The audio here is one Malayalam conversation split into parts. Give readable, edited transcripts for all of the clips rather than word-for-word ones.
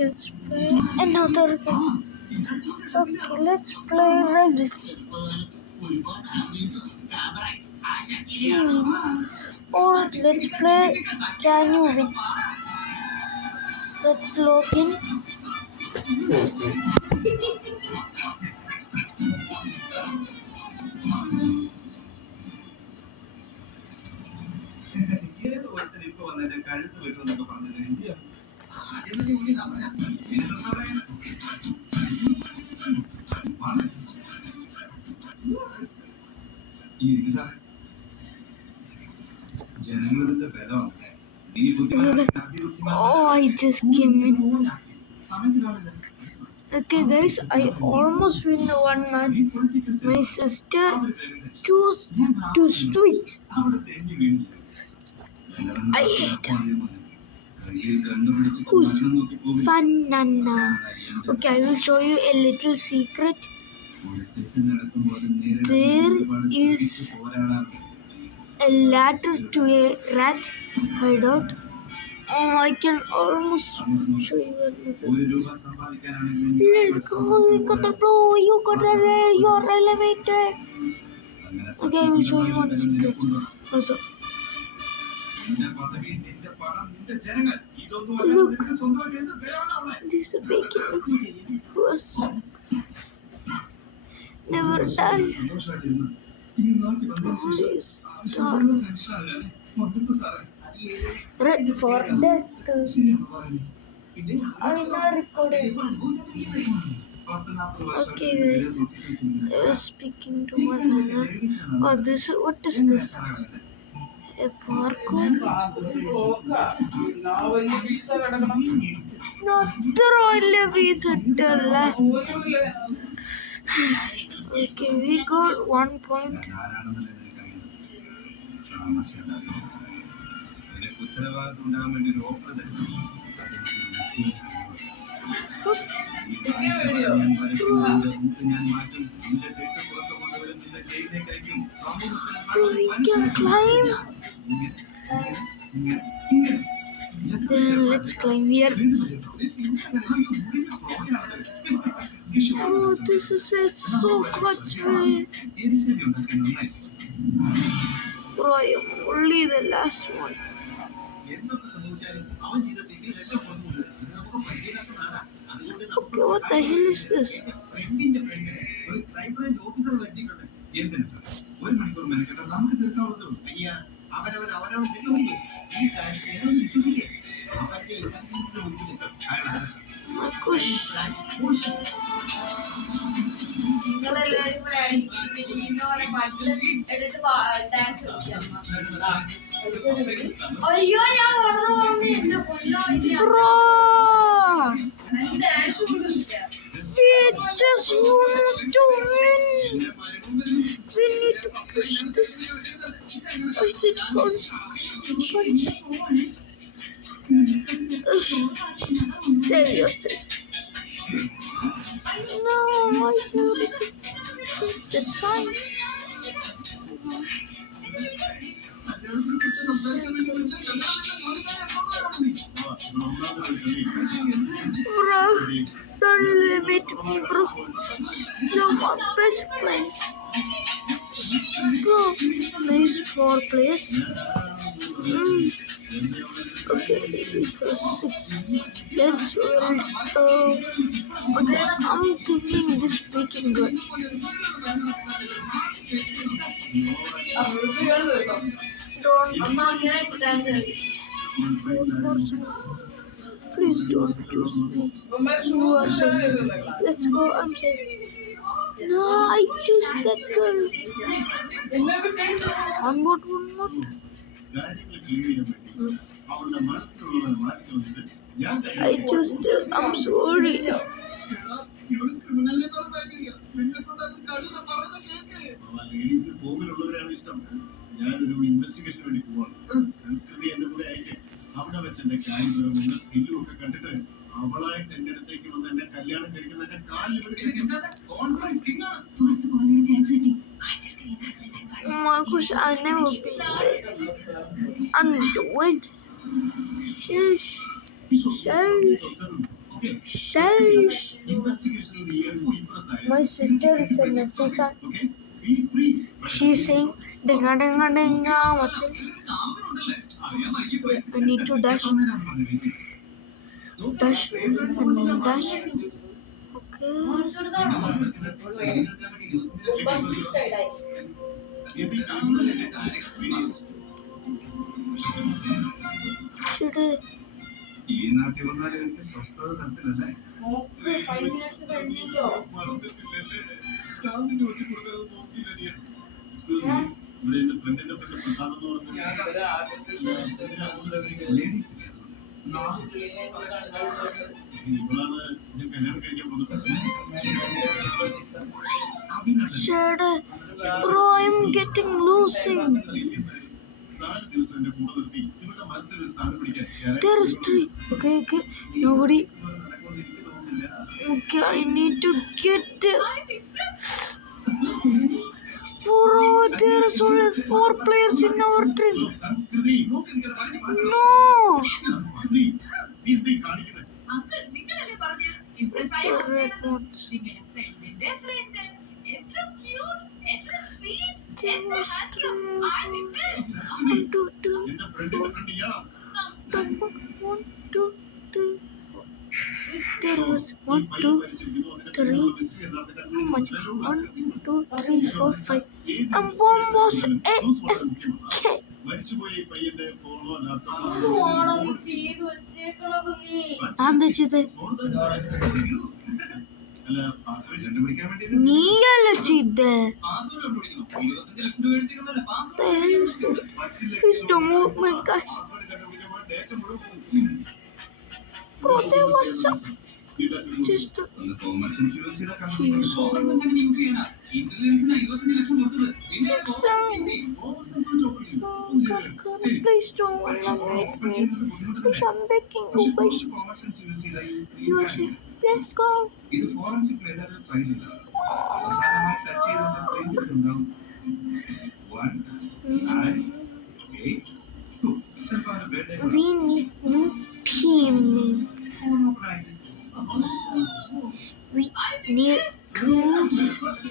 Let's play another game. Okay, let's play Resist. Or let's play Can You Win? Let's log in. Oh, I just came in. Okay, guys, I almost win one match. My sister chose to switch. I hate her. Who's Fanana? Okay, I will show you a little secret. There is a ladder to a rat hideout. Oh, I can almost show you another. Let's go, you got the blue, you got the red, you're elevated. Okay, I will show you one secret. Also, look, this bacon was never dies. Ready for death. I'm not recording. Okay, guys. I was speaking to my father. Oh, this. What is this? A parkour? Okay, we got 1 point. We can climb. Then let's climb here. Oh, this is so clutch way. Bro, I am only the last one. Okay, what the hell is this? My gosh. Bro! We just want to win. We need to push this. Push it on. Save yourself. No, I shoot the sign. Bro, don't limit me, bro. You're my best friends. Bro, please for place. Okay, because let's roll. Okay, I'm thinking this weekend good. Please don't choose me. You are safe. Let's go. I'm safe. No, I choose that girl. One more. I choose that. I'm sorry. Oh my gosh, I never been there. I'm doing. Shush. Shush. My sister is a Messi fan. She's saying, dinga dinga dinga. What's it? I need to dash. Dash and dash. Okay. Should I? ഈ നാട്ടിൽ വന്നാൽ എനിക്ക് സ്വസ്ഥത തരത്തിലല്ലേ Bro, I'm getting losing. There is 3. Okay. Nobody. Okay, I need to get it. Bro, there is only 4 players in our team. No. There was 1, 2, 3. How much? 1, 2, 3, 4, 5. And one was AFK. I'm the cheater. നീയല്ല ചെയ്തേ Please don't move my gosh. Bro, there was some just please don't eliminate me. Please, I'm begging you guys. Let's go. We need new teammates. We need 2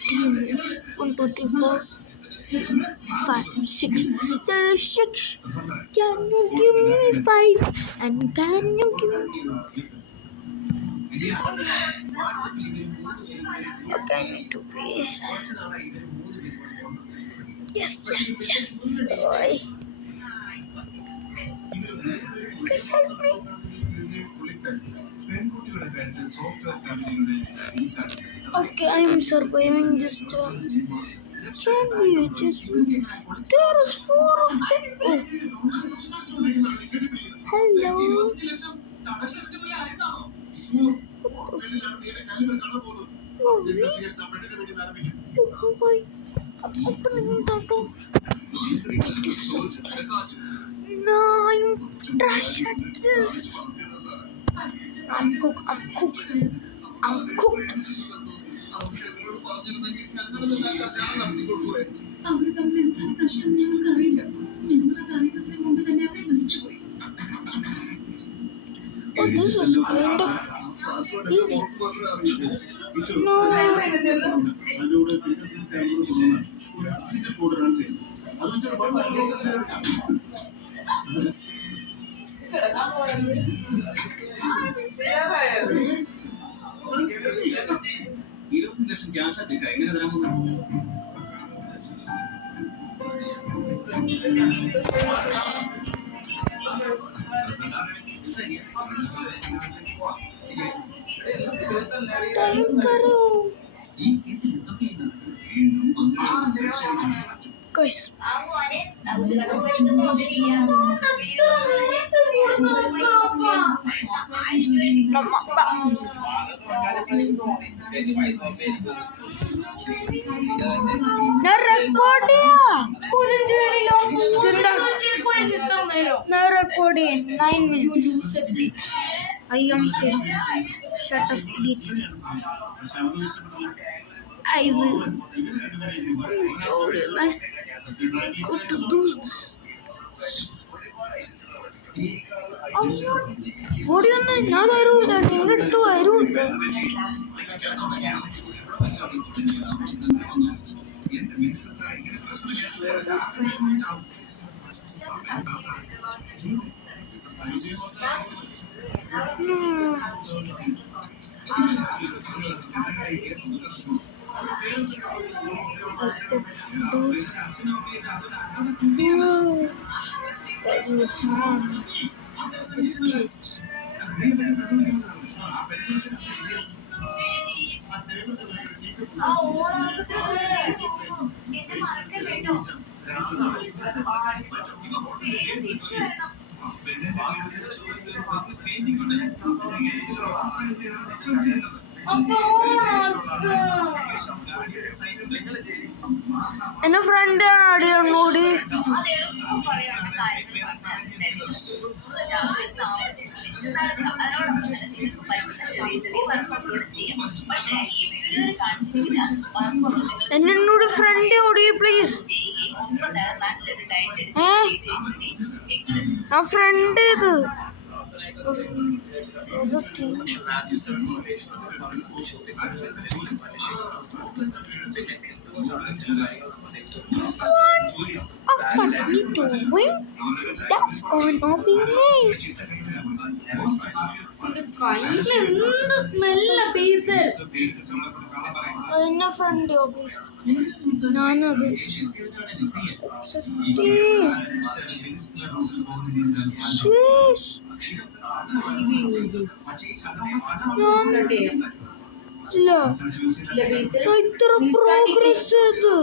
teammates. 1, 2, 3, 4, 5, 6. There is 6. Can you give me 5? And can you give me... Okay, I need to be... Yes. Boy. Please help me. Okay, I am surviving this challenge. Can we just... There is 4 of them. Oh. Hello. Oh, look how I'm opening the door. No, I'm trash at this. I'm cooked. Oh, this is kind of easy. No. Time karo. Guys. Na recording 9 minutes. I am safe. Shut up, idiot. I will. Sorry, man. Go to do this. ഓടി വന്ന് ഞാൻ തരൂല, നിങ്ങളുടെ അടുത്ത് വരൂല്ല. എന്റെ ഫ്രണ്ടാണ് അടി ഒന്നുകൂടി. എന്നോട് ഫ്രണ്ട് ഓടി പ്ലീസ്. ആ ഫ്രണ്ട് ഇത് That's gonna be me. എന്ത് സ്മെല്ല പീസ്. എന്നെ ഫ്രണ്ട് പ്ലീസ്. ഞാനത് ഇല്ല ഇത്ര പ്രോഗ്രസ് ചെയ്ത്.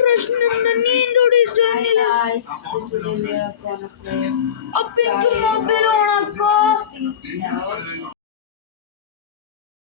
പ്രശ്നം തന്നെ എന്നോട് അപ്പൊ എനിക്ക് മൊബൈൽ ഓണാക്കോ.